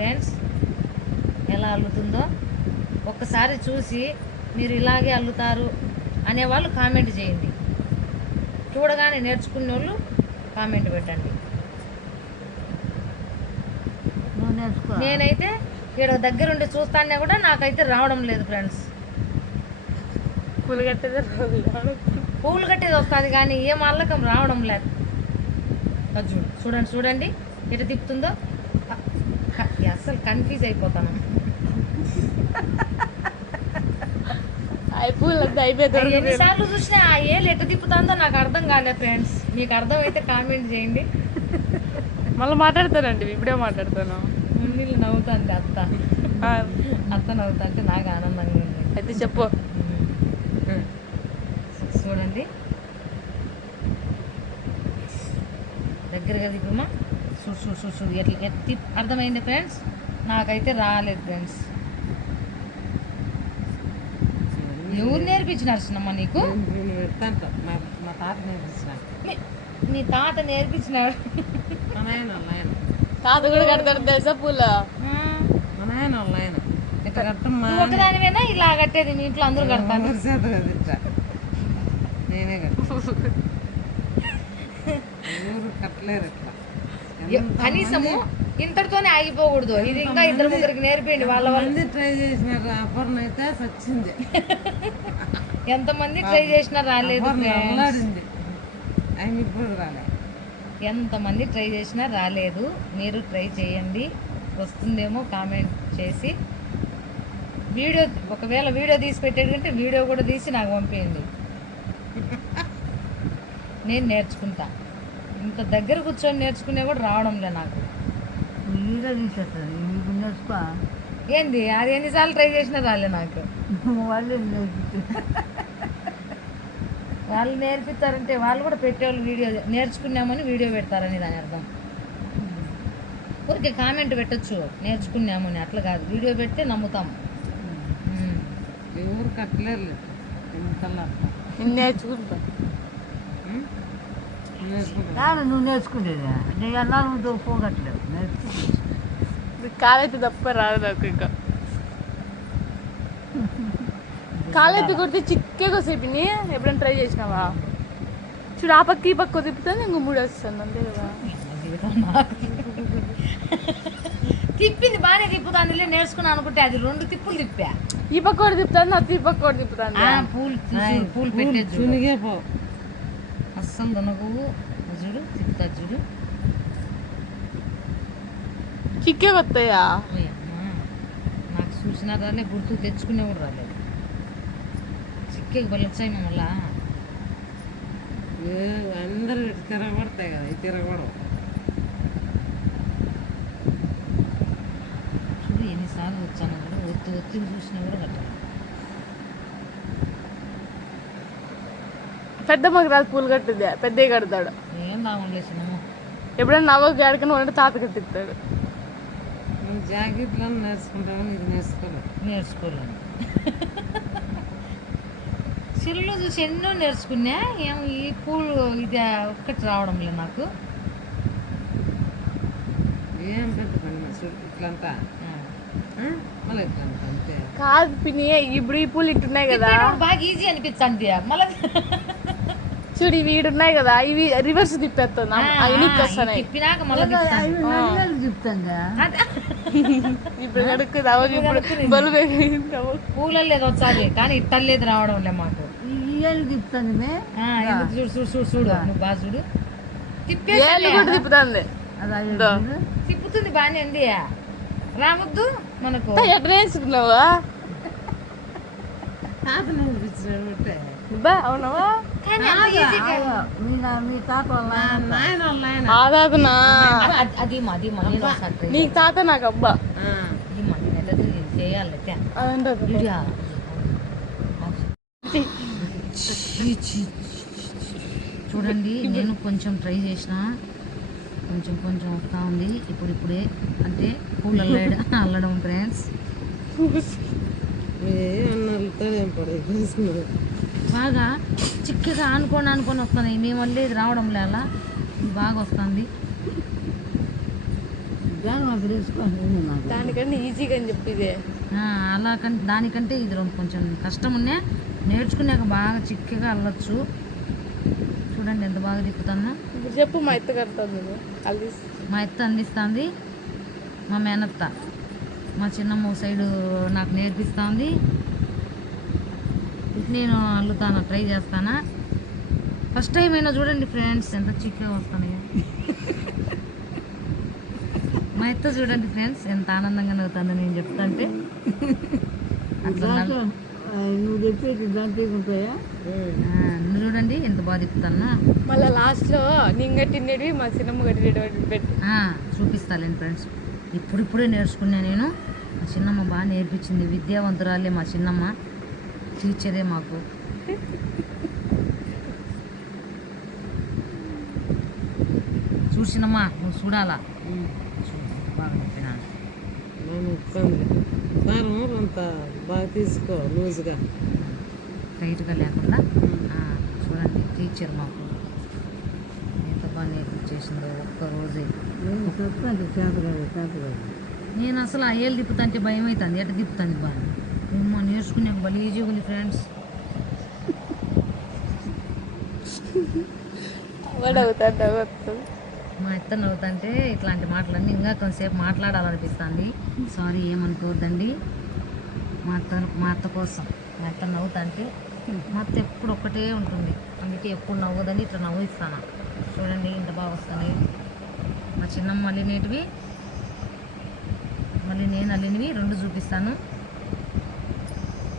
Friends ఎలా అల్లుతుందో ఒక్కసారి చూసి మీరు ఇలాగే అల్లుతారు అనేవాళ్ళు కామెంట్ చేయండి. చూడగానే నేర్చుకునే వాళ్ళు కామెంట్ పెట్టండి. నేనైతే ఇక్కడ దగ్గరుండి చూస్తానే కూడా నాకైతే రావడం లేదు ఫ్రెండ్స్. పూలు కట్టేది వస్తుంది కానీ ఏం అల్లకం రావడం లేదు. చూడండి చూడండి ఎటు తిప్పుతుందో. అసలు కన్ఫ్యూజ్ అయిపోతాను. ఎన్నిసార్లు చూసినా ఆ ఏళ్ళు ఎటు తిప్పుతుందో నాకు అర్థం కాలేదు ఫ్రెండ్స్. మీకు అర్థమైతే కామెంట్ చేయండి. మళ్ళీ మాట్లాడతానండి, ఇప్పుడే మాట్లాడతాను. నీళ్ళు నవ్వుతుంది అత్త నవ్వుతా అంటే నాకు ఆనందంగా ఉంది. అయితే చెప్పు. చూడండి దగ్గరగా తిప్పమా. చూడు చూడు చూడు చూడు ఎట్లా అర్థమైంది ఫ్రెండ్స్. నాకైతే రాలేదు ఫ్రెండ్స్. ఎవరు నేర్పించినారు చిన్నమ్మ నీకు? నీ తాత నేర్పించినాడు. తాత కూడా కడతాడు తెలుసా పూలు. ఒకదానివేనా ఇలా కట్టేది? మీ ఇంట్లో అందరూ కడతాను. నేనే కట్టలేదు. కనీసము ఇంతటితోనే ఆగిపోకూడదు. ఇది ఇంకా ఇద్దరు ముగ్గురికి నేర్పండి. వాళ్ళ వాళ్ళు ట్రై చేసినారు. అపర్ణ అయితే సచ్చింది. ఎంతమంది ట్రై చేసినా రాలేదు. ఎంతమంది ట్రై చేసినా రాలేదు. మీరు ట్రై చేయండి, వస్తుందేమో కామెంట్ చేసి. వీడియో ఒకవేళ వీడియో తీసి పెట్టేటంటే వీడియో కూడా తీసి నాకు పంపేయండి. నేను నేర్చుకుంటా. ఇంత దగ్గర కూర్చొని నేర్చుకునే కూడా రావడంలే నాకు. నేర్చుకో. ఏంది అది ఎన్నిసార్లు ట్రై చేసినా రాలే నాకు. వాళ్ళు నేర్పిస్తారంటే వాళ్ళు కూడా పెట్టేవాళ్ళు వీడియో నేర్చుకున్నామని వీడియో పెడతారని దాని అర్థం. ఊరికే కామెంట్ పెట్టచ్చు నేర్చుకున్నామని, అట్లా కాదు. వీడియో పెడితే నమ్ముతాం. ఎవరు కట్టలేరు. నేర్చుకుంటా. నువ్వు నేర్చుకునేదా? నీకు అన్నాను నువ్వు పోగట్లేవు. కాలైతే తప్ప రాదు నాకు. ఇంకా కాలైతే కొడితే చిక్కేగా సేపిని ఎప్పుడైనా ట్రై చేసినావా? చూడు ఆ పక్క ఈ పక్క తిప్పుతుంది, ఇంకో మూడు వస్తుంది అంతే కదా. తిప్పింది బాగానే తిప్పుతాను నేర్చుకున్నా అనుకుంటే అది 2 తిప్పులు తిప్పా. ఈ పక్క కూడా తిప్పుతాను, అది ఈ పక్క కూడా తిప్పుతాను. పూలు పెట్టే అస్సలు దొనకు చూడు తిప్పుతా చూడు. చిక్కే వస్తాయా? నాకు చూసినా రాలే, గుర్తు తెచ్చుకునే కూడా రాలేదు. చిక్కే బలొచ్చాయి మళ్ళా. అందరూ తిరగబడతాయి కదా, తిరగబడవు. చూడు ఎన్నిసార్లు వచ్చాను కూడా ఒత్తి చూసినా కూడా కట్టాలి. పెద్ద మగ రాదు పూలు కట్టుద్ది, పెద్దవి కడతాడు. ఏం రావట్లేసినాము. ఎప్పుడైనా నవ్వకు ఆడుకుని ఉంటే తాత కట్టిస్తాడు. జాకెట్లను నేర్చుకుంటాము, ఇది నేర్చుకోలేను. చిల్లు చూసి ఎన్నో నేర్చుకున్నా. ఏమో ఈ పూలు ఇది ఒక్కటి రావడం లేదు నాకు. ఏం పెద్ద పని ఇట్లంతా మళ్ళీ ఇట్లంతా అంతే కాదు పిన్ని. ఇప్పుడు ఈ పూలు ఇట్టున్నాయి కదా, బాగా ఈజీ అనిపిస్తుంది. మళ్ళీ చూడు ఇవి ఈడున్నాయి కదా, ఇవి రివర్స్ తిప్పేస్తున్నా తిప్పినాక మళ్ళీ ఇప్పుడు కడుక్కుదావు. ఇప్పుడు బలుగు పూలలో వచ్చాది కానీ ఇట్టలేదు రావడం లే మాకు. తిప్పుతుంది. చూడు చూడు చూడు చూడు నువ్వు బాగా చూడు. తిప్పుతుంది, తిప్పుతుంది బాగానే ఉంది. రావద్దు మనకు. ఎట్లా నేర్చుకున్నావా? అవునవా? నీకు తాత నాకు అబ్బా చేయాలి. చూడండి నేను కొంచెం ట్రై చేసిన, కొంచెం కొంచెం వస్తూ ఉంది. ఇప్పుడే అంటే పూలు అల్లడం ఫ్రెండ్స్. బాగా చిక్కగా అనుకొని వస్తున్నాయి. మేము వల్ల ఇది రావడం లేదా బాగా వస్తుంది. దాని మాకు తెలుసుకోండి నాకు దానికన్నా ఈజీగా అని చెప్పి ఇదే అలా దానికంటే ఇది కొంచెం కష్టం ఉన్నా నేర్చుకున్నాక బాగా చిక్కగా అల్లొచ్చు. చూడండి ఎంత బాగా తిప్పుతున్నా. ఇప్పుడు చెప్పు మా ఎత్త కడతాను నువ్వు అది మా ఎత్త అందిస్తుంది, మా మేనత్త మా చిన్నమ్మ సైడు నాకు నేర్పిస్తుంది. నేను అల్లుతాను, ట్రై చేస్తానా. ఫస్ట్ టైం అయినా చూడండి ఫ్రెండ్స్ ఎంత చిక్కగా వస్తున్నాయో. మా ఎత్త చూడండి ఫ్రెండ్స్ ఎంత ఆనందంగా నవ్వుతుందో నేను చెప్తాంటే. అట్లా దాంట్లో నువ్వు చెప్పేది దాంట్లో ఉంటాయా? నువ్వు చూడండి ఎంత బాగా తిప్పుతున్నా. మళ్ళీ లాస్ట్లో నేను కట్టినవి మా చిన్నమ్మ కట్టినటువంటి పెట్టి చూపిస్తాలేండి ఫ్రెండ్స్. ఇప్పుడిప్పుడే నేర్చుకున్నా నేను. మా చిన్నమ్మ బాగా నేర్పించింది, విద్యావంతురాలే మా చిన్నమ్మ, టీచరే మాకు. చూసినమ్మా నువ్వు చూడాలా, బాగా చెప్పినాను. అంత బాగా తీసుకో లూజ్గా టైట్గా లేకుండా. చూడండి టీచర్ మాకు ఎంత బాగా నేర్పించేసిందో ఒక్కరోజే. నేను అసలు ఆ ఏళ్ళు తిప్పుతాంటే భయం అవుతుంది, ఎట్ట తిప్పుతాను బాగా. నేను నేర్చుకునే భలే ఈజీగా ఉంది ఫ్రెండ్స్. మా ఇత్త నవ్వుతుంటే ఇట్లాంటి మాటలన్నీ ఇంకా కొంతసేపు మాట్లాడాలనిపిస్తుంది. సారీ ఏమనుకోవద్దండి. మా అత్త కోసం మా అత్త నవ్వుతుంటే, మా అత్త ఎప్పుడు ఒక్కటే ఉంటుంది, అందుకే ఎప్పుడు నవ్వదని ఇట్లా నవ్విస్తాను. చూడండి ఇంత బాగా వస్తున్నాయి. మా చిన్నమ్మ అల్లినేటివి, మళ్ళీ నేను అల్లినవి రెండు చూపిస్తాను,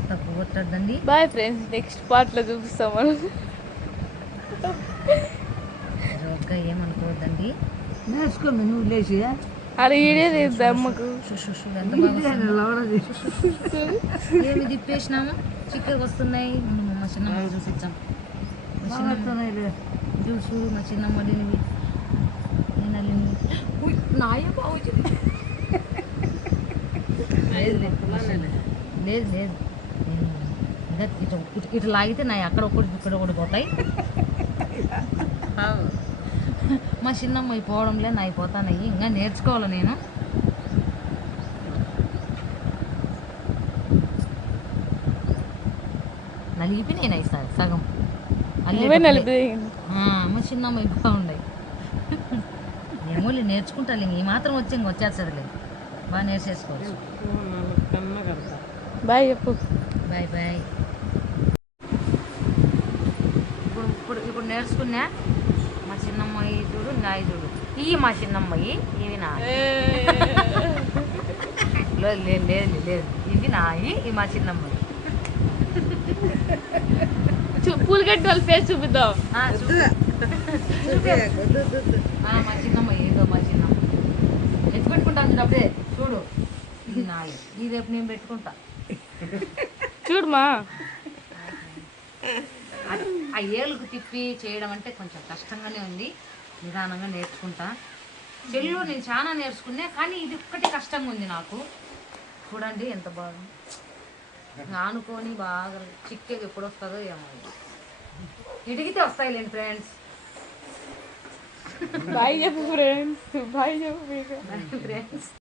తప్పు కొట్టద్దండి. బాయ్ ఫ్రెండ్స్, నెక్స్ట్ పార్ట్లో చూపిస్తాం మనం. జోక్గా ఏమనుకోవద్దండి. నేర్చుకోండి నువ్వు లేచి అలా ఈడేది అమ్మకు ఎంత బాగా ఏమి తిప్పేసినాము, చిక్కగా వస్తున్నాయి. మా చిన్నమ్మ చూపించాం. చూసు మా చిన్నమ్మ అల్లినవి, నేను అల్లినవి. లేదు లేదు లేదు, నేను ఇంకా ఇటు లాగితే నా అక్కడ ఒకటి ఇక్కడ ఒకటి పోతాయి. మా చిన్నమ్మ అయిపోవడంలే నా అయిపోతానయ్యి, ఇంకా నేర్చుకోవాలి నేను. నలిగిపి నేను అయిస్తాను సగం మా చిన్నమ్మ అయిపో ఉండయి. ఏమో నేర్చుకుంటాను, ఇంక ఈ మాత్రం వచ్చి ఇంక వచ్చేస్తుందిలే, బాగా నేర్చేసుకోవచ్చు. బాయ్ చెప్పు. Bye bye. ఇప్పుడు నేర్చుకున్నా. మా చిన్నమ్మాయి చూడు, నాయి చూడు, ఇవి మా చిన్నమ్మాయి, ఇవి నా లేదు లేదు లేదు లేదు, ఇవి నాయి, ఇవి మా చిన్నమ్మాయి. పూలు కట్టి వాళ్ళ ఫేస్ చూపిద్దాం. మా చిన్నమ్మాయి ఏదో మా చిన్నమ్మ ఎత్తు పెట్టుకుంటాను అప్పుడే చూడు, ఇది నాయి, ఇది రేపు నేను పెట్టుకుంటా. చూడమా, ఆ ఏళ్ళకు తిప్పి చేయడం అంటే కొంచెం కష్టంగానే ఉంది, నిదానంగా నేర్చుకుంటా. చెల్లు నేను చాలా నేర్చుకున్నా, కానీ ఇది ఒక్కటి కష్టంగా ఉంది నాకు. చూడండి ఎంత బాగా ఆనుకొని బాగా చిక్కగా ఎప్పుడు వస్తుందో ఏమో, ఇడిగితే వస్తాయిలేండి ఫ్రెండ్స్. బాయ్ చెప్పు ఫ్రెండ్స్, బాయ్ చెప్పు ఫ్రెండ్స్.